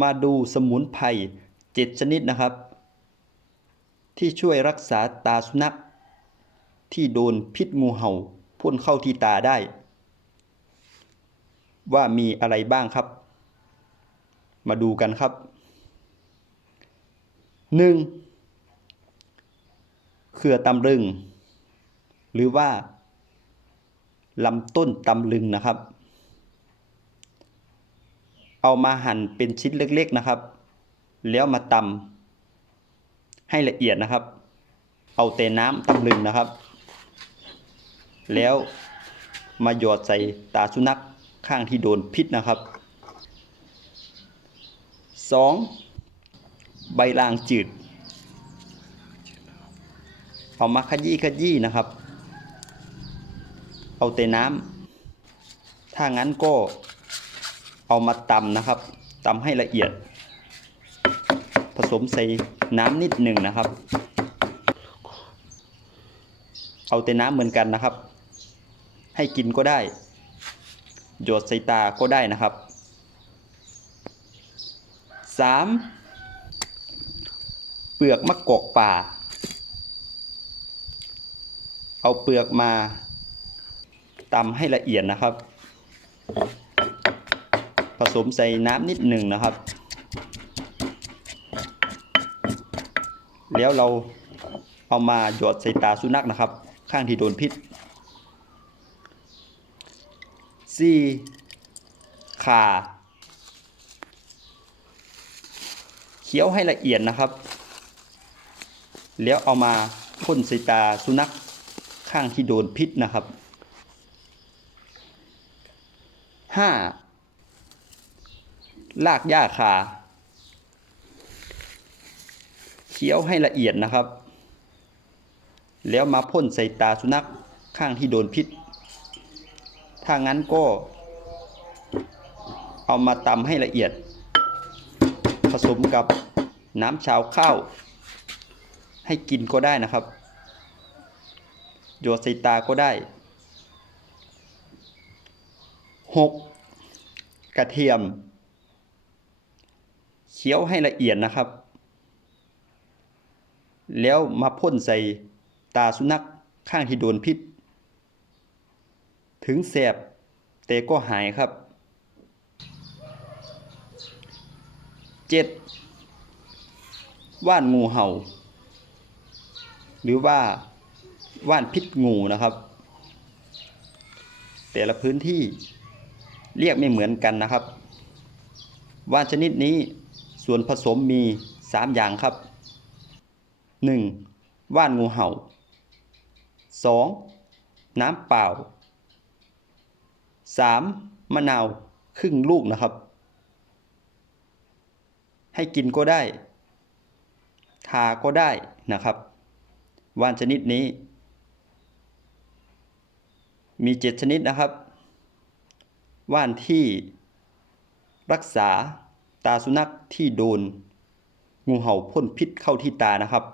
มาดูสมุนไพรเจ็ดชนิดนะครับ ที่ช่วยรักษาตาสุนัขที่โดนพิษงูเห่าพ่นเข้าที่ตาได้ ว่ามีอะไรบ้างครับ มาดูกันครับ 1. เครือตำลึง หรือว่าลำต้นตำลึงนะครับ เอามาหั่นเป็นชิ้นเล็กๆนะครับ แล้วมาตำให้ละเอียดนะครับ เอาแต่น้ำตำลึงนะครับ แล้วมาหยอดใส่ตาสุนัขข้างที่โดนพิษนะครับ 2. ใบลางจืด เอามาขยี้ขยี้นะครับ เอาแต่น้ำถ้างั้นก็ เอามาตำนะครับตำให้ละเอียด ผสมใส่น้ำนิดหนึ่งนะครับ เอาแต่น้ำเหมือนกันนะครับ ให้กินก็ได้ หยดใส่ตาก็ได้นะครับ 3. เปลือกมะกอกป่า เอาเปลือกมาตำให้ละเอียดนะครับ ผสมใส่น้ำนิดหนึ่งนะครับ แล้วเราเอามาหยอดใส่ตาสุนัขนะครับ ข้างที่โดนพิษ 4. ข่าเคี้ยวให้ละเอียดนะครับ แล้วเอามาพ่นใส่ตาสุนัขข้างที่โดนพิษนะครับ 5. ลากหญ้าคาเคี้ยวให้ละเอียดนะครับ แล้วมาพ่นใส่ตาสุนัขข้างที่โดนพิษ ถ้างั้นก็ เอามาตำให้ละเอียด ผสมกับน้ำชาวข้าว ให้กินก็ได้นะครับ โยดใส่ตาก็ได้ 6. กระเทียม เคี้ยวให้ละเอียดนะครับ แล้วมาพ่นใส่ตาสุนัขข้างที่โดนพิษ ถึงแสบแต่ก็หายครับ 7. ว่านงูเห่า หรือว่าว่านพิษงูนะครับ แต่ละพื้นที่เรียกไม่เหมือนกันนะครับ ว่านชนิดนี้ ส่วนผสมมี 3 อย่างครับ 1. ว่านงูเห่า 2. น้ำเปล่า 3. มะนาวครึ่งลูกนะครับ ให้กินก็ได้ ทาก็ได้นะครับ ว่านชนิดนี้ มีเจ็ดชนิดนะครับ ว่านที่รักษา ตาสุนัขที่โดนงูเห่าพ่นพิษเข้าที่ตานะครับ